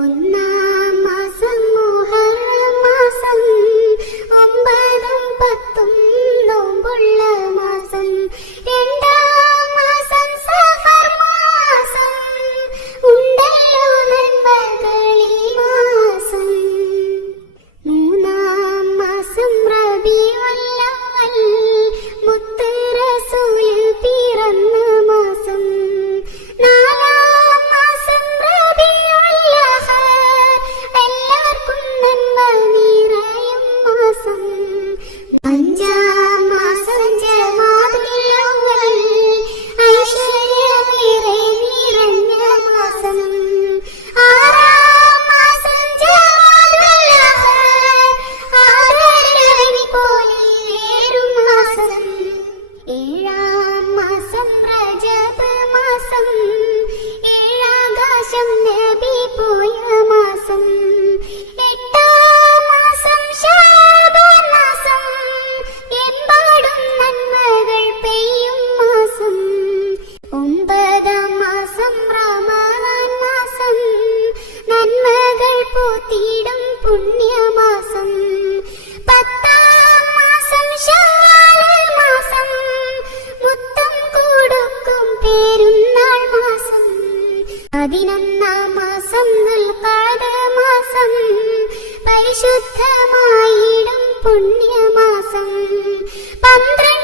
ഒന്നാം മാസം മുഹറം മാസം, 9ഉം 10ഉം നോമ്പുള്ള മാസം. രണ്ടാം മാസം സഫർ മാസം, ഉണ്ടല്ലോ നന്മകളീ മാസം. മൂന്നാം മാസം റബീഉൽ അവ്വൽ, മുത്ത് റസൂൽ പിറന്ന മാസം. നാലാം മാസം റബീഉൽ ആഖിർ, എല്ലാവർക്കും നന്മ നിറയും മാസം. അഞ്ചാം മാസം ജമാദുൽ അവ്വൽ, ഐശ്വര്യമേറെ നിറഞ്ഞ മാസം. ആറാം മാസം ജമാദുൽ ആഖിർ, ആദരവി പോലെ ഏറും മാസം. ഏഴാം മാസം റജബ് മാസം, ഏഴാകാശം നബി പോയ മാസം. എട്ടാം മാസം ശഅബാൻ മാസം, എമ്പാടും നന്മകൾ പെയ്യും മാസം. 9ആം മാസം റമളാൻ മാസം, നന്മകൾ പൂത്തിടും പുണ്യമാസം. 10ആം മാസം ശവ്വാൽ മാസം, മുത്തം കൊടുക്കും പെരുന്നാൾ മാസം. 11ആം മാസം ദുൽഖഅദ മാസം, പരിശുദ്ധമായിടും പുണ്യമാസം. 12